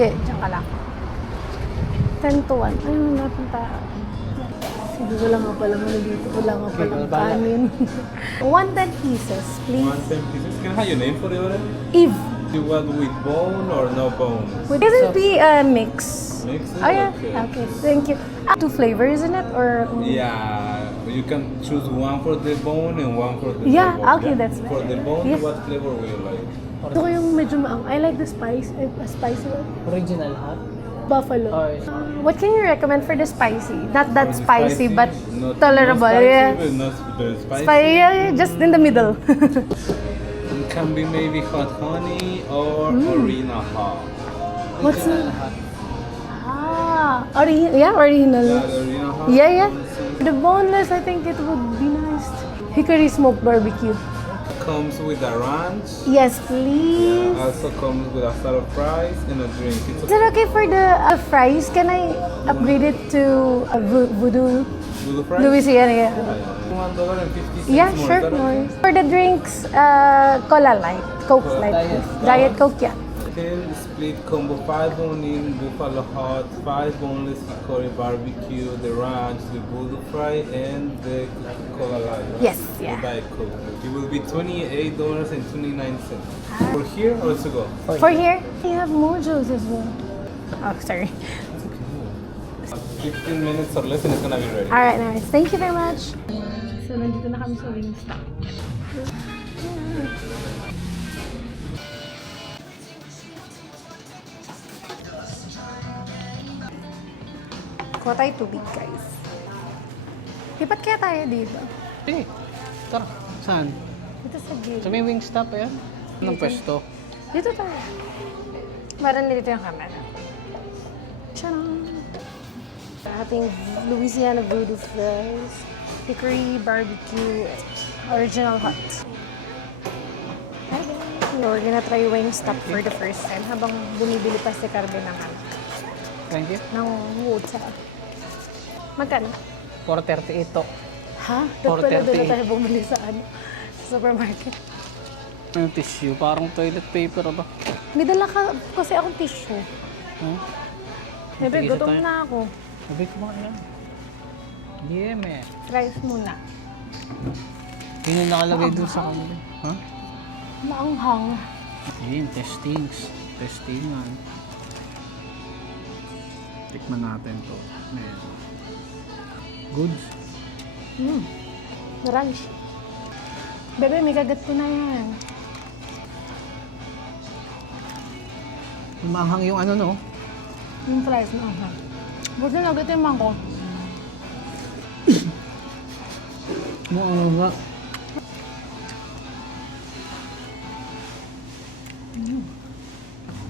Sige, dyan ka lang. 10 to 1. Ay, wala pang tao. Sige, wala nga pala mo dito. Wala nga pala kanin. 110 pieces, please. 110 pieces. Can I have your name for the order? Eve. You want with bone or no bone? Would it be a mix? Mix it? Oh, yeah. Okay. Okay, thank you. 2 flavors, isn't it? Or Yeah, you can choose one for the bone and one for the Yeah, no bone. okay, that's For the better. bone, Yes. what flavor will you like? ito ko yung medyo maang. I like the spice. Spicy one. Original hot. Buffalo. Or What can you recommend for the spicy? Not that For the spicy, but not, tolerable. Not spicy, Yeah. but not very spicy. Yeah, just in the middle. It can be maybe hot honey or arena hot. What's original it? hot. Original. Yeah, Original. arena hot. Yeah. The boneless, I think it would be nice. Hickory smoked barbecue. Comes with a ranch. Yes, please. Also comes with a side of fries and a drink. It's Is it okay for the fries? Can I upgrade it to a voodoo Voodoo fries? Louisiana? Yeah. $1.50 Yeah, more. sure. Is that No okay? worries. For the drinks, Cola Light, Coke Light, Diet. Diet Coke, yeah. 10 split combo, 5 bone-in, buffalo hot, 5 boneless hickory barbecue, the ranch, the voodoo fry, and the Coca-Cola Light. Yes, The yeah. Diet Coke. It will be $28.29. For here or to go? For here, you have mojos as well. Oh, sorry. 15 minutes or less and it's gonna be ready. Alright, nice. Thank you very much. So, nandito na kami sa Wingstop. Kuha tayo tubig, guys. Lipat kaya tayo dito? Sige. Tara. Saan? Dito sa gilid. Sa may Wingstop yan? Anong pwesto? Dito tayo. Parang dito yung camera. Tcharam! Ating Louisiana Voodoo Fries, Hickory Barbecue, Original Hot. Hi guys! We're gonna try Wingstop for the first time habang bumibili pa si Carmen ng Thank you. ng wucha. Magkano? 438 to. Ha? Dapat pala 4:38. doon tayo bumili sa sa supermarket. Yung tissue, parang toilet paper ba? May dala ka kasi akong tissue. Huh? Bebe, Tigisa gutom tayo. na ako. Sabi ko mga yan. DM eh. Fries muna. Yun yung nakalagay dun sa kanila. Ha? Maanghang. Ayun, testings. Testingan. Tikman natin to. Ayan. Goods. Ranch. Bebe, may kagat ko na yan. Maanghang yung ano no? Yung fries na anghang. Buti nagatiman ko. Ano nga?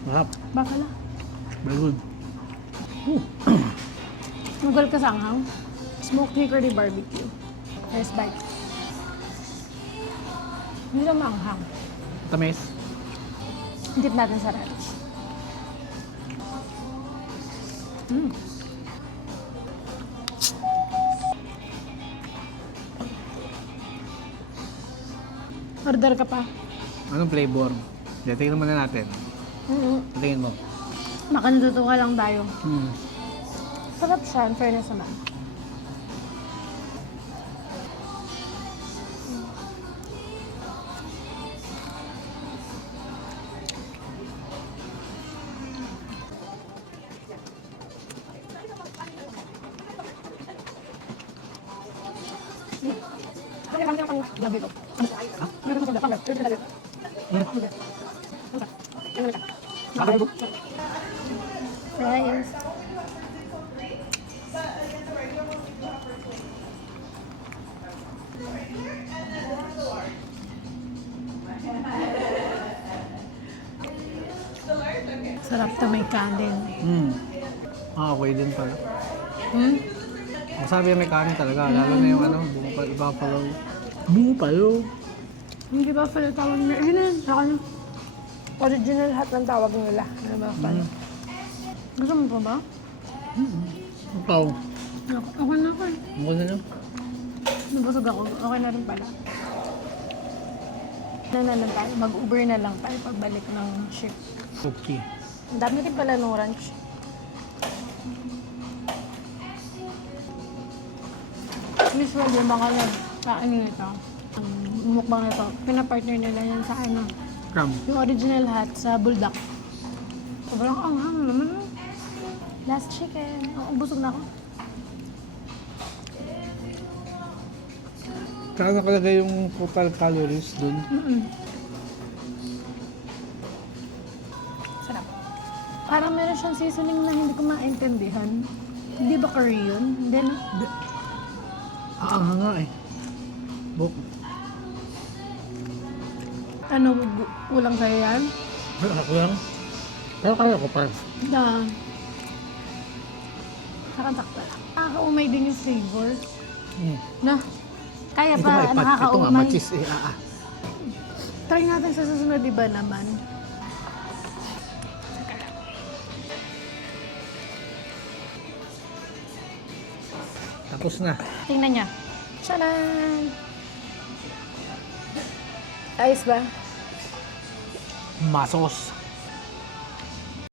Sarap. Bakala. Very good. Magal ka sa anghang. Smoked hickory barbecue. First bite. Hindi lang maanghang. Tamis. Dip natin sa ranch. Order ka pa. Anong flavor? Sige, tingnan muna natin. Tingin mo. Baka natutuwa lang tayo. Hmm. Sarap siya, in fairness naman. Fries. Sarap to may kanin. Hmm. Ah, okay din pala. Hmm? Masabi may kanin talaga, lalo na yung ano, buffalo. Buffalo? Hindi ba pala tawag nila? Yun na, original hot ng tawag nila. Ano ba pala? Gusto mo pa ba? Ikaw. Okay na ako eh. Ako na lang. Nabusog ako. Okay na rin pala. Na lang tayo. Mag-Uber na lang tayo pagbalik ng shift. Okay. Ang dami rin pala ng ranch. Usually, yung mga nagkain nito, mukbang nito, pinapartner nila yan sa ano, Cram. yung original hat sa bulldog. Sobrang anghang naman. Last chicken. Oh, busog na ako. Saan nakalagay yung total calories dun? Sarap. Parang meron siyang seasoning na hindi ko maintindihan. Hindi ba curry yun? Hindi, no? Ang nga eh. Buk. Ano, ulang sa'yo yan? Ako lang. Pero kaya ko pa. Na. Nakasakta. Nakakaumay din yung flavor. Na. Kaya Ito pa, nga, ito nga, nakakaumay. machis eh. Try natin sa susunod, di ba naman? Tapos na. Tingnan niya. Tcharan! Ayos ba? Masos.